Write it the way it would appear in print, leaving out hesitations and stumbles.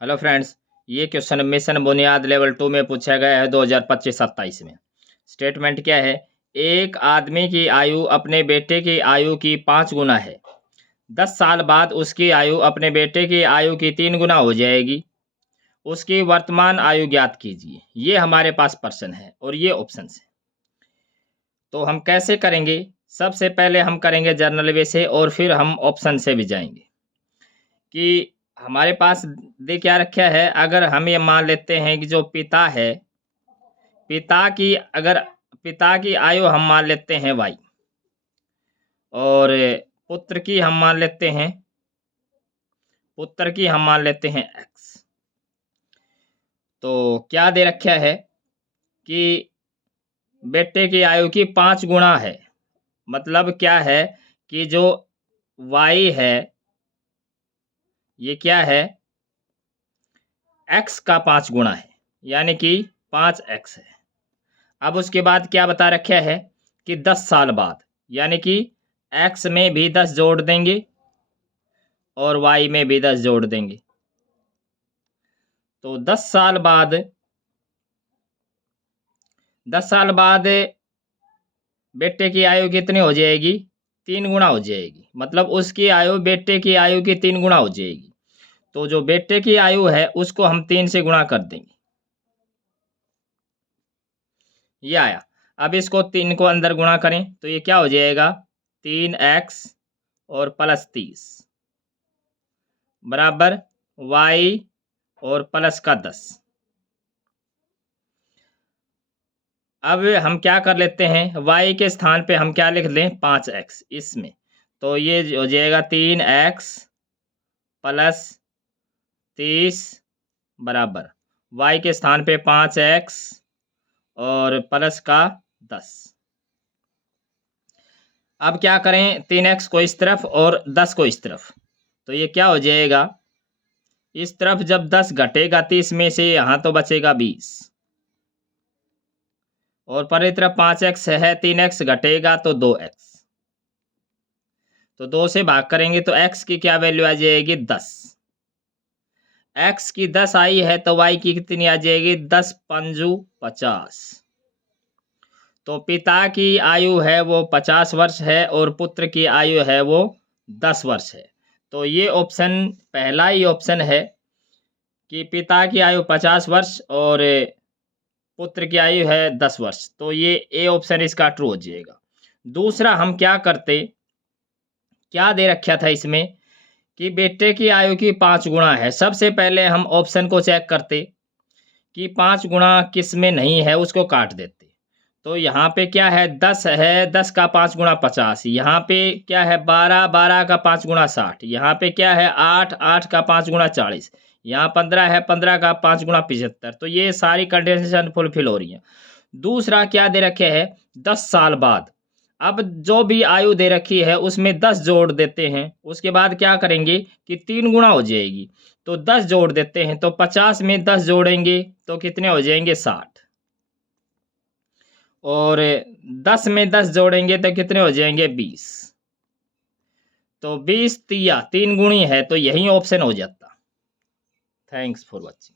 Hello friends, ये question mission बुनियाद level 2 में पूछा गया है 2025-27 में। स्टेटमेंट क्या है? एक आदमी की आयु अपने बेटे की आयु की 5 गुना है। 10 साल बाद उसकी आयु अपने बेटे की आयु की 3 गुना हो जाएगी। उसकी वर्तमान आयु ज्ञात कीजिए। ये हमारे पास प्रश्न है और ये ऑप्शंस है। तो हम कैसे करेंगे? सबसे पहले हम करेंगे जनरल वे से और फिर हम ऑप्शन से भी जाएंगे कि हमारे पास दे क्या रखा है। अगर हम ये मान लेते हैं कि जो पिता है, पिता की आयु हम मान लेते हैं वाई और पुत्र की हम मान लेते हैं एक्स। तो क्या दे रखा है कि बेटे की आयु की 5 गुना है। मतलब क्या है कि जो वाई है ये क्या है, एक्स का 5 गुना है, यानी कि 5x है। अब उसके बाद क्या बता रखा है कि 10 साल बाद, यानी कि x में भी 10 जोड़ देंगे और y में भी 10 जोड़ देंगे। तो 10 साल बाद बेटे की आयु कितनी हो जाएगी? 3 गुना हो जाएगी। मतलब उसकी आयु बेटे की आयु की 3 गुना हो जाएगी। तो जो बेटे की आयु है उसको हम 3 से गुणा कर देंगे। ये आया। अब इसको 3 को अंदर गुणा करें तो ये क्या हो जाएगा? 3x और प्लस 30 बराबर y और प्लस का 10। अब हम क्या कर लेते हैं, y के स्थान पे हम क्या लिख लें? 5x इसमें। तो ये हो जाएगा 3x प्लस 30 बराबर y के स्थान पे 5x और प्लस का 10। अब क्या करें? 3x को इस तरफ और 10 को इस तरफ। तो ये क्या हो जाएगा? इस तरफ जब 10 घटेगा 30 में से यहाँ तो बचेगा 20 और परे तरफ 5x है, 3x घटेगा तो 2x। तो 2 से भाग करेंगे तो x की क्या वैल्यू आ जाएगी? 10। x की 10 आई है तो y की कितनी आ जाएगी? 10 पंजू 50। तो पिता की आयु है वो 50 वर्ष है और पुत्र की आयु है वो 10 वर्ष है। तो ये ऑप्शन पहला ही ऑप्शन है कि पिता की आयु 50 वर्ष और पुत्र की आयु है 10 वर्ष। तो ये ए ऑप्शन इसका ट्रू हो जाएगा। दूसरा हम क्या करते, क्या दे रखा था इसमें कि बेटे की आयु की 5 गुना है। सबसे पहले हम ऑप्शन को चेक करते कि 5 गुना किस में नहीं है, उसको काट देते। तो यहाँ पे क्या है? 10 है, 10 का 5 गुना 50। यहाँ पे क्या है? 12, 12 का 5 गुना 60। यहाँ पे क्या है? 8, 8 का 5 गुना 40। यहाँ 15 है, 15 का 5 गुना 75। तो ये सारी कंडीशन फुलफिल हो रही है। दूसरा क्या दे रखे है? 10 साल बाद। अब जो भी आयु दे रखी है उसमें 10 जोड़ देते हैं। उसके बाद क्या करेंगे कि 3 गुना हो जाएगी। तो 10 जोड़ देते हैं तो 50 में 10 जोड़ेंगे तो कितने हो जाएंगे? 60। और 10 में 10 जोड़ेंगे तो कितने हो जाएंगे? 20। तो 20 तिया 3 गुणी है तो यही ऑप्शन हो जाता। Thanks for watching.